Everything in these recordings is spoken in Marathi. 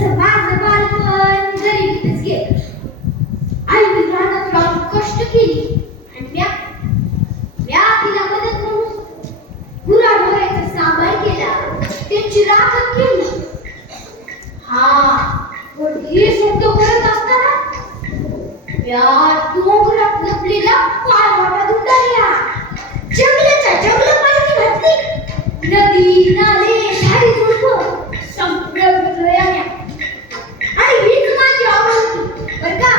तसं माझं बालपण गरिबीतच गेलं. आईने रानात राहून कष्ट केली आणि म्या तिला मदत म्हणून गुराढोरांचा सांभाळ केला, त्यांची राखण केली. हा, पण हे शब्द करत असताना म्या डोंगरात लपलेला पायवाटा धुंडाळला. जंगलाच्या जंगल माहिती घातली. नदी नाले झाडी झुडपं सगळं बघलं याने. आणि हीच माझी आवड होती बरं का.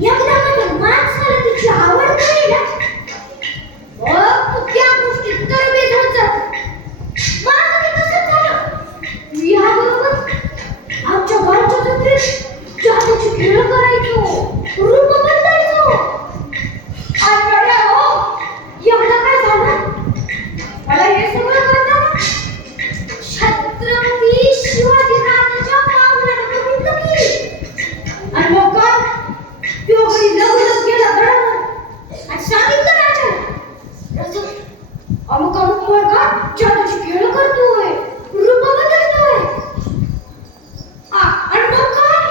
एकदा माझ्या माणसाला तिची आवड कळली ना, मग तू त्या गोष्टीत तरबेज होत जात. माझं ते तसंच झालं. मी याबरोबर आमच्या गावच्या जत्रेत जादूची खेळ करायचो, रूप बदलायचो. आणि गड्या हो, एकदा काय झालं, मला हे सगळं करताना छत्रपती शिवाजी राजाच्या पावलाला बघितलं की. आणि मग काय, तो घरी लवलव गेला गडावर आणि सांगितलं राजाला, अमुक अमुक मुलगा जादूची खेळ करतोय, रूप बदलतोय. आणि मग काय,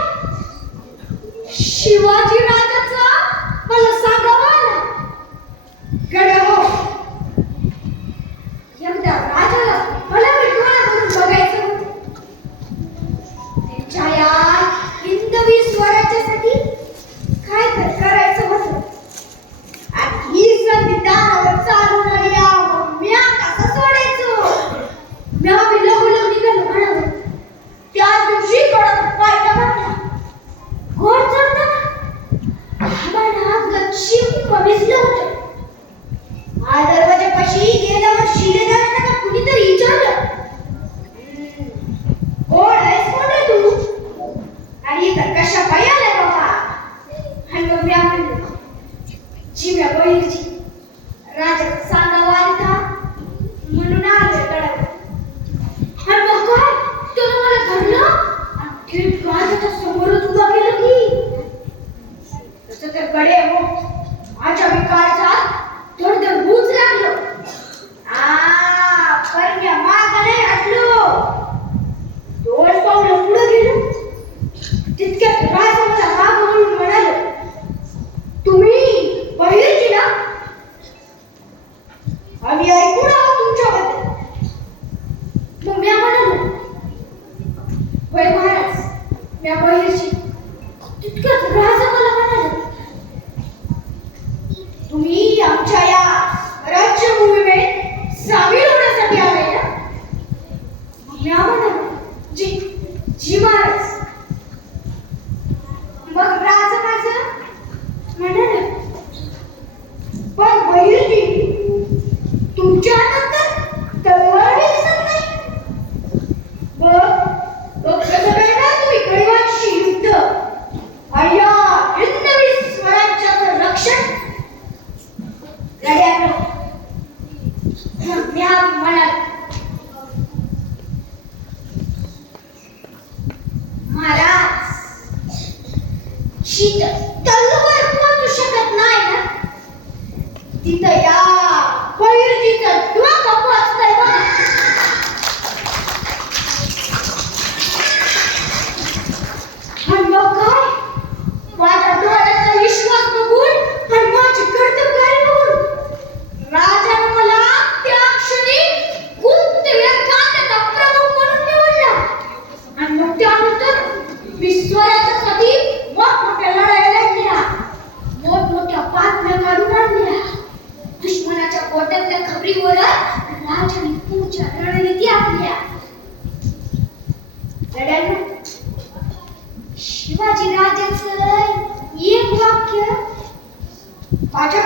शिवाजी राजाचा मला सांगावा आला. गड्या हो, एकदा राजाला मला डोळा भरून बघायचं होतं. त्यांच्या या हिंदवी स्वराज्यासाठी काय तर करायचं होतं. आणि ही संधी दारावर चालून आली. म्या कसं सोडायचो. म्या बी लवलव निघालो म्हणावं. त्या दिवशी गडात पायथा घातला. घोड चढताना आम्हाला गच्चीवर भिजलं होतं. दरवाजापाशी गेल्यावर शिलेदारांना का कुणीतरी विचारलं, कोण आहेस, कोण आहे तू, आणि इथं कशा पायी आलाय बाबा. आणि मग म्या म्हणलं, जिम्या बहिरची राजाचा सांगावा आलता म्हणून आलोय गडावर. आणि मग काय, त्यानं मला धरलं आणि थेट राजाच्या समोरच उभा केलं की. तसं तर गडे हो, माझ्या मी काळजात धडधड भूच लागलो. पण या मागं नाही हटलो. 2 पावलं पुढे गेलो. तितक्यात राजा मला मागं वळून म्हणाले, तुम्ही बहिर्जी ना, आम्ही ऐकून आहोत तुमच्याबद्दल. मग म्या म्हणालो, होय महाराज, म्या बहिर्जी. तितक्यात राजा मला म्हणाले, तुम्ही आमच्या या राज्य मोहिमेत सामील होण्यासाठी आलाय ना. म्या म्हणालो, जी जी महाराज. मग राजा माझं म्हणाले, पण बहिर्जी, तुमच्या हातात तर तलवार दिसत नाही. बघ कसं करणार तुम्ही कैवारशी युद्ध आणि या हिंदवी स्वराज्याचं रक्षण. महाराज, शीत तलवार पोचू शकत नाही ना, तिथं या बहिर्जीचं डोकं पोचतंय बघा. आणि मग काय, माझ्या डोळ्याचा विश्वास बघून आणि माझी कर्तव्य बघून राजाने मला त्या क्षणी गुप्तहेर खात्याचा प्रमुख म्हणून निवडला. आणि मग त्यानंतर मी स्वराज्यासाठी मोठमोठ्या लढाया लढल्या, मोठमोठ्या बातम्या काढून आणल्या. दुश्मनाच्या पोटातल्या खबरीवर राजाने पुढच्या रणनीती आखल्या. लढ्याला शिवाजी राजाचं एक वाक्य माझ्या